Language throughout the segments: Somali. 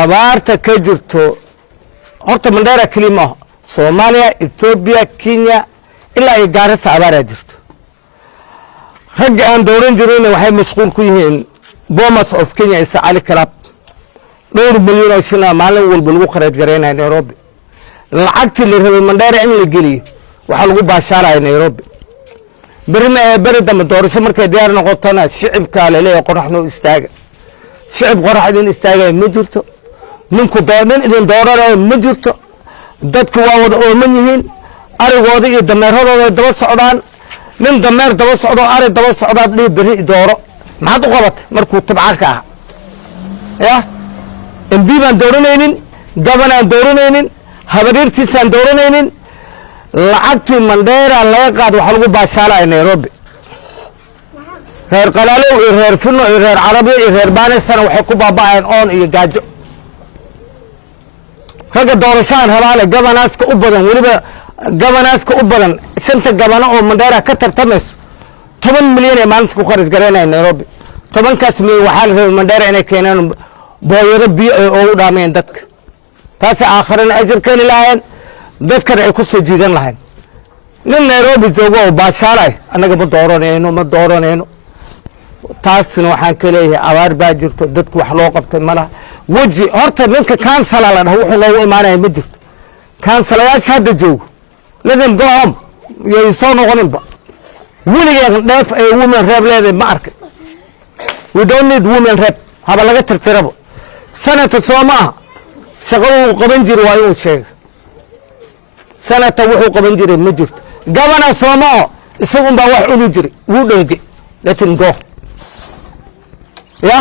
abaarta ka jirto horta mandheera kelima Soomaaliya Ethiopia Kenya ilaa ay Gaarisa abaaraa jirto rag aan dooran jireen waxay mashquul ku yihiin Bomas of Kenya isa Ali Club dhowr milyan oo shilin maalin walba lagu kharayd gareynaa Nairobi lacagtii la rabay mandheera in la geliyo waxa lagu baashaalay Nairobi berida doorasho markay diyaar noqotona shicibka leeyahay qoraxno istaaga shicib qoraxdin istaagay ma jirto ninku doonan idin dooranayo ma jirto dadku waa wada ooman yihiin arigooda iyo dameeradooda daba socdaan nin dameer daba socdo ari daba socdaad dhii beri dooro maxaad u qabatay markuu tabcaanka ah ya MB baan dooranaynin gabanaan dooranaynin habariirtiisaan dooranaynin lacagtii mandheera laga qaad waxa lagu baashaalay Nairobi reer qalaalow iyo reer Finno iyo reer Carabiya iyo reer Baanistan waxay ku baaba'ayaan oon iyo gaajo raga doorashaan halaale gabanaaska u badan waliba gabanaaska u badan shanta gabana oo mandheera ka tartamayso 10 milyan ee maalintii ku kharash gareynay Nairobi 10kaas milyan waxa la rabay mandheera inay keenaan booyado biyo oo u dhaameen dadka taas aakhirana ajir ka leeyahay dadka ay ku soo jiidan lahayn nin Nairobi joogo oo baashaalay anaga ma dooranayno taasna waxaan ka leeyahay abaar baa jirto dadku wax loo qabtay malaha waji horta ninka kansala la dhaho wuxuu loogu imaanay ma jirto kansalayaasha hadda joogo let them go home yay soo noqoninba weligeed dheef ay women rep leedahay ma arkay we don't need women rep haba laga tirtiraba sanata Soomaa shaqadu qaban jiray waa inuu sheego sanata wuxuu qaban jiray ma jirto gabana Soomaa isagu baa wax cuni jiray wuu dheegay let him go ya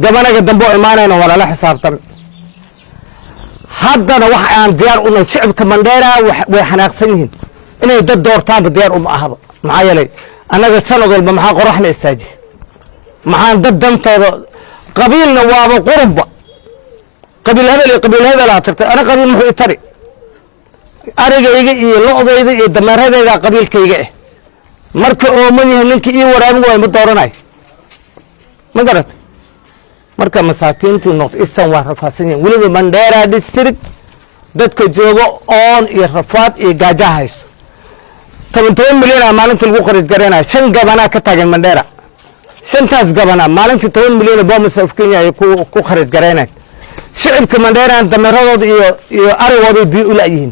gabanaga dambo imaanayna wala la xisaabtan haddana wax aan diyaar u nahay shicibka mandheera way xanaaqsan yihiin inay dad doortaan diyaar uma ahaba maxaa yeelay anaga sanad walba maxaa qoraxna istaaji maxaan dad dantooda qabiilna waaba qurba qabiil hebel aad tagtay ana qabiil muxuu tari arigayga iyo lo'dayda iyo dameeradayda qabiilkayga ah marka oo man yahay ninka ii waraabin way ma dooranay ma garat marka masaakiintii noqdo isan waa rafaasan yihiin weliba mandheera district dadka joogo oon iyo rafaad iyo gaajo hayso 10 milyan maalintii lagu kharash gareynaa 5 gabana ka taagan mandheera 5taas gabana maalintii 10 milyan Bomas of Kenya ay ku kharash gareynaa shicibka mandheera dameeradooda iyo arigooda biyo u laayihiin